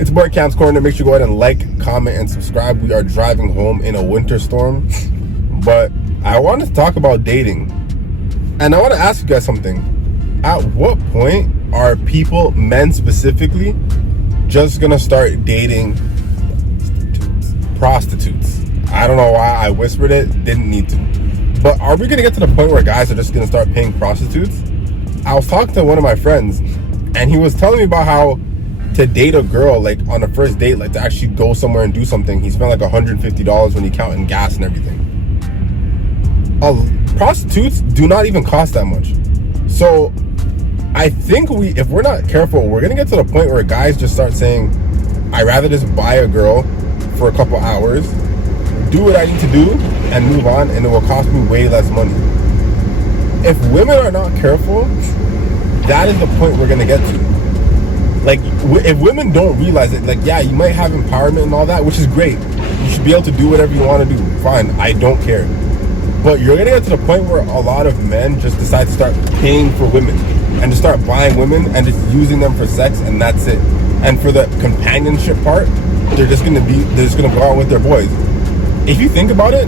It's boy KamsCorner. Make sure you go ahead and like, comment, and subscribe. We are driving home in a winter storm, but I want to talk about dating, and I want to ask you guys something. At what point are people, men specifically, just gonna start dating prostitutes? I don't know why I whispered it, didn't need to. But are we gonna get to the point where guys are just gonna start paying prostitutes? I was talking to one of my friends, and he was telling me about how to date a girl, like on a first date, like to actually go somewhere and do something, he spent like $150 when he counted gas and everything. Prostitutes do not even cost that much. So I think if we're not careful, we're gonna get to the point where guys just start saying, I'd rather just buy a girl for a couple hours, do what I need to do, and move on, and it will cost me way less money. If women are not careful, that is the point we're gonna get to. Like, if women don't realize it, like, yeah, you might have empowerment and all that, which is great. You should be able to do whatever you want to do. Fine, I don't care. But you're gonna get to the point where a lot of men just decide to start paying for women and to start buying women and just using them for sex, and that's it. And for the companionship part, they're just gonna go out with their boys. If you think about it,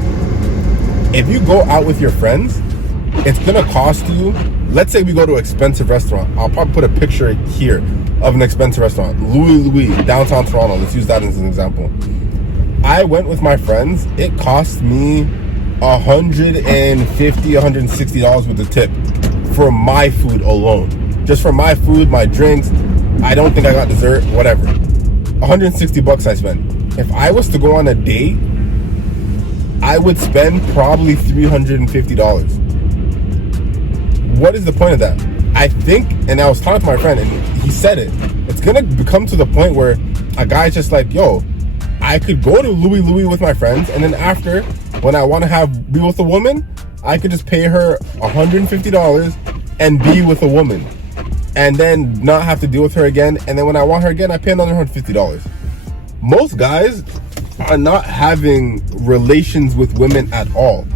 if you go out with your friends, it's gonna cost you. Let's say we go to an expensive restaurant. I'll probably put a picture here of an expensive restaurant, Louis, downtown Toronto. Let's use that as an example. I went with my friends. It cost me $150, $160 with the tip for my food alone. Just for my food, my drinks. I don't think I got dessert, whatever. $160 I spent. If I was to go on a date, I would spend probably $350. What is the point of that? I think, and I was talking to my friend, and he said it, it's gonna become to the point where a guy's just like, yo, I could go to Louis with my friends, and then after, when I want to be with a woman, I could just pay her $150 and be with a woman, and then not have to deal with her again. And then when I want her again, I pay another $150. Most guys are not having relations with women at all.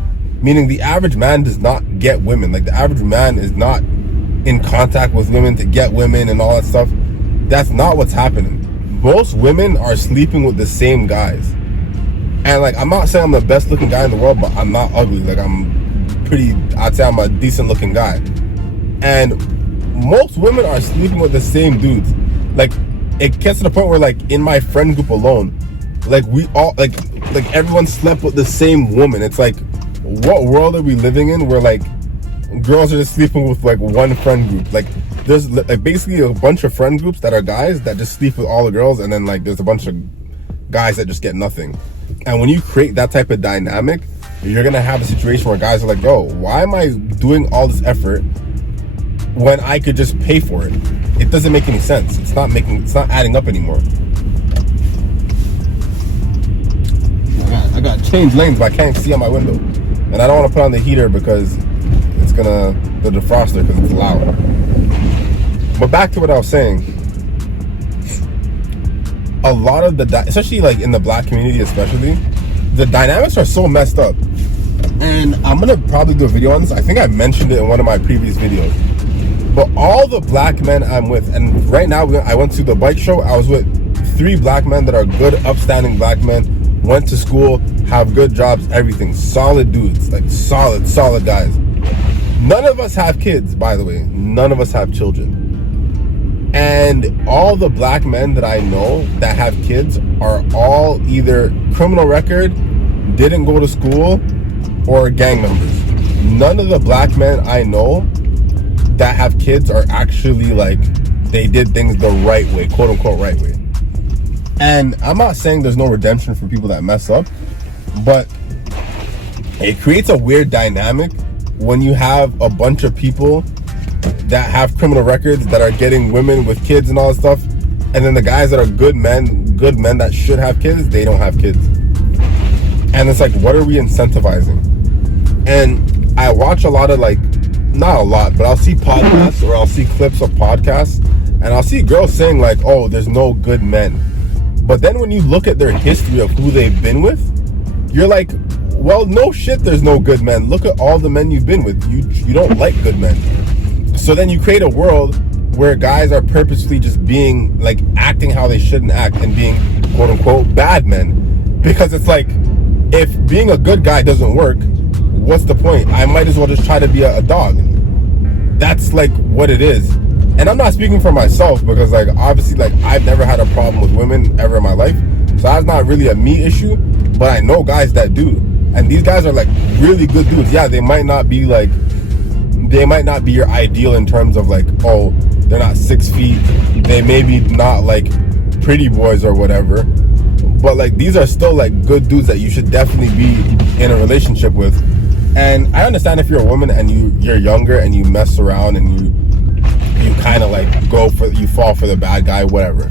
Meaning the average man does not get women. Like, the average man is not in contact with women to get women and all that stuff. That's not what's happening. Most women are sleeping with the same guys. And like, I'm not saying I'm the best looking guy in the world, but I'm not ugly. Like, I'd say I'm a decent looking guy. And most women are sleeping with the same dudes. Like, it gets to the point where, like, in my friend group alone, like, we all, like everyone slept with the same woman. It's like, what world are we living in where, like, girls are just sleeping with, like, one friend group? Like, there's, like, basically a bunch of friend groups that are guys that just sleep with all the girls, and then, like, there's a bunch of guys that just get nothing. And when you create that type of dynamic, you're gonna have a situation where guys are like, yo, why am I doing all this effort when I could just pay for it? It doesn't make any sense. It's not adding up anymore. I got changed lanes, but I can't see on my window. And I don't want to put on the heater because it's the defroster, because it's loud. But back to what I was saying. A lot of especially like in the black community especially, the dynamics are so messed up. And I'm going to probably do a video on this. I think I mentioned it in one of my previous videos. But all the black men I'm with, and right now I went to the bike show. I was with 3 black men that are good, upstanding black men. Went to school, have good jobs, everything. Solid dudes, like solid guys. None of us have kids, by the way. None of us have children. And all the black men that I know that have kids are all either criminal record, didn't go to school, or gang members. None of the black men I know that have kids are actually, like, they did things the right way, quote unquote right way. And I'm not saying there's no redemption for people that mess up, but it creates a weird dynamic when you have a bunch of people that have criminal records that are getting women with kids and all that stuff, and then the guys that are good men that should have kids, they don't have kids. And it's like, what are we incentivizing? And I watch a lot of, like, not a lot, but I'll see podcasts or I'll see clips of podcasts, and I'll see girls saying, like, oh, there's no good men. But then when you look at their history of who they've been with, you're like, well, no shit, there's no good men. Look at all the men you've been with. You don't like good men. So then you create a world where guys are purposely just being like acting how they shouldn't act and being quote unquote bad men. Because it's like, if being a good guy doesn't work, what's the point? I might as well just try to be a dog. That's like what it is. And I'm not speaking for myself, because like obviously like I've never had a problem with women ever in my life, so that's not really a me issue. But I know guys that do, and these guys are like really good dudes. Yeah, they might not be your ideal in terms of like, oh, they're not 6 feet, they maybe not like pretty boys or whatever, but like these are still like good dudes that you should definitely be in a relationship with. And I understand if you're a woman and you're younger and you mess around and you kind of like you fall for the bad guy, whatever.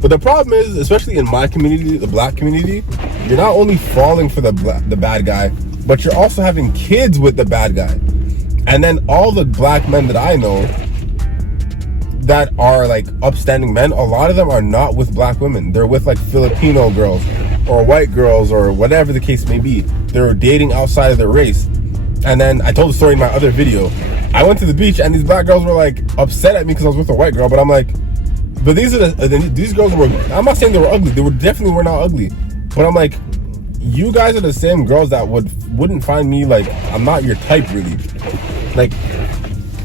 But the problem is, especially in my community, the black community, you're not only falling for the bad guy, but you're also having kids with the bad guy. And then all the black men that I know that are like upstanding men, a lot of them are not with black women. They're with like Filipino girls or white girls or whatever the case may be. They're dating outside of their race. And then I told the story in my other video. I went to the beach and these black girls were like upset at me because I was with a white girl, but I'm like, but these girls were, I'm not saying they were ugly, definitely were not ugly, but I'm like, you guys are the same girls that wouldn't find me like, I'm not your type really. Like,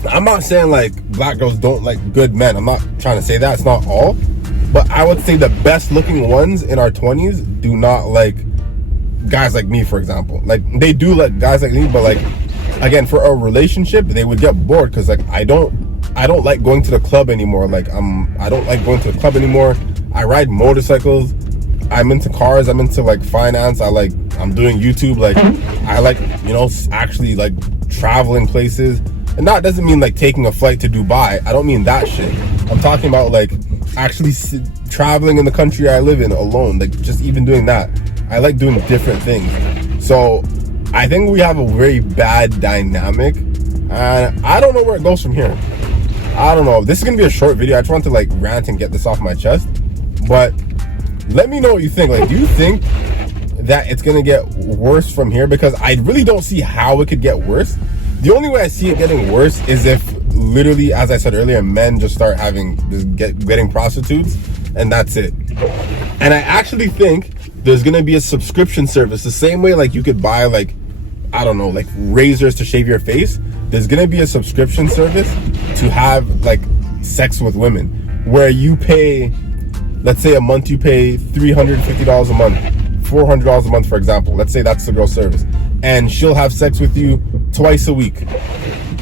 I'm not saying like black girls don't like good men, I'm not trying to say that, it's not all, but I would say the best looking ones in our 20s do not like guys like me, for example. Like, they do like guys like me, but like, again, for a relationship, they would get bored, because like I don't like going to the club anymore. Like I don't like going to the club anymore. I ride motorcycles. I'm into cars. I'm into like finance. I'm doing YouTube. Like I like, you know, actually like traveling places. And that doesn't mean like taking a flight to Dubai. I don't mean that shit. I'm talking about like actually traveling in the country I live in alone. Like just even doing that. I like doing different things. So I think we have a very bad dynamic, and I don't know where it goes from here. I don't know. This is gonna be a short video. I just want to like rant and get this off my chest, but let me know what you think. Like, do you think that it's gonna get worse from here? Because I really don't see how it could get worse. The only way I see it getting worse is if literally, as I said earlier, men just start getting prostitutes, and that's it. And I actually think there's gonna be a subscription service, the same way like you could buy like, I don't know, like razors to shave your face. There's gonna be a subscription service to have like sex with women, where you pay, let's say a month you pay $350 a month, $400 a month, for example. Let's say that's the girl's service, and she'll have sex with you twice a week,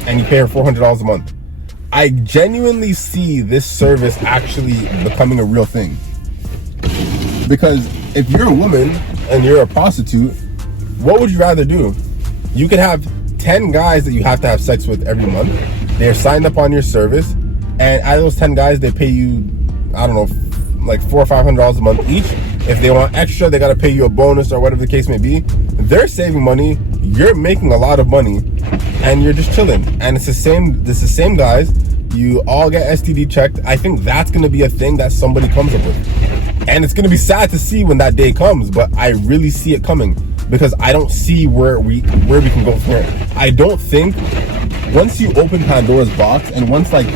and you pay her $400 a month. I genuinely see this service actually becoming a real thing, because if you're a woman and you're a prostitute, what would you rather do? You could have 10 guys that you have to have sex with every month. They're signed up on your service, and out of those 10 guys, they pay you, I don't know, like $400 or $500 a month each. If they want extra, they got to pay you a bonus or whatever the case may be. They're saving money, you're making a lot of money, and you're just chilling. And it's the same guys. You all get STD checked. I think that's going to be a thing that somebody comes up with. And it's going to be sad to see when that day comes, but I really see it coming, because I don't see where we can go from here. I don't think, once you open Pandora's box, and once like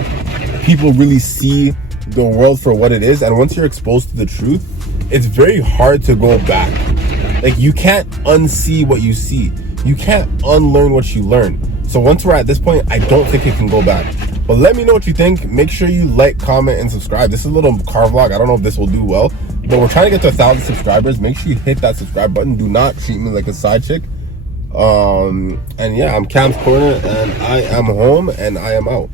people really see the world for what it is, and once you're exposed to the truth, it's very hard to go back. Like, you can't unsee what you see. You can't unlearn what you learn. So once we're at this point, I don't think it can go back. But let me know what you think. Make sure you like, comment, and subscribe. This is a little car vlog. I don't know if this will do well, but we're trying to get to 1,000 subscribers. Make sure you hit that subscribe button. Do not treat me like a side chick. And yeah, I'm KamsCorner, and I am home, and I am out.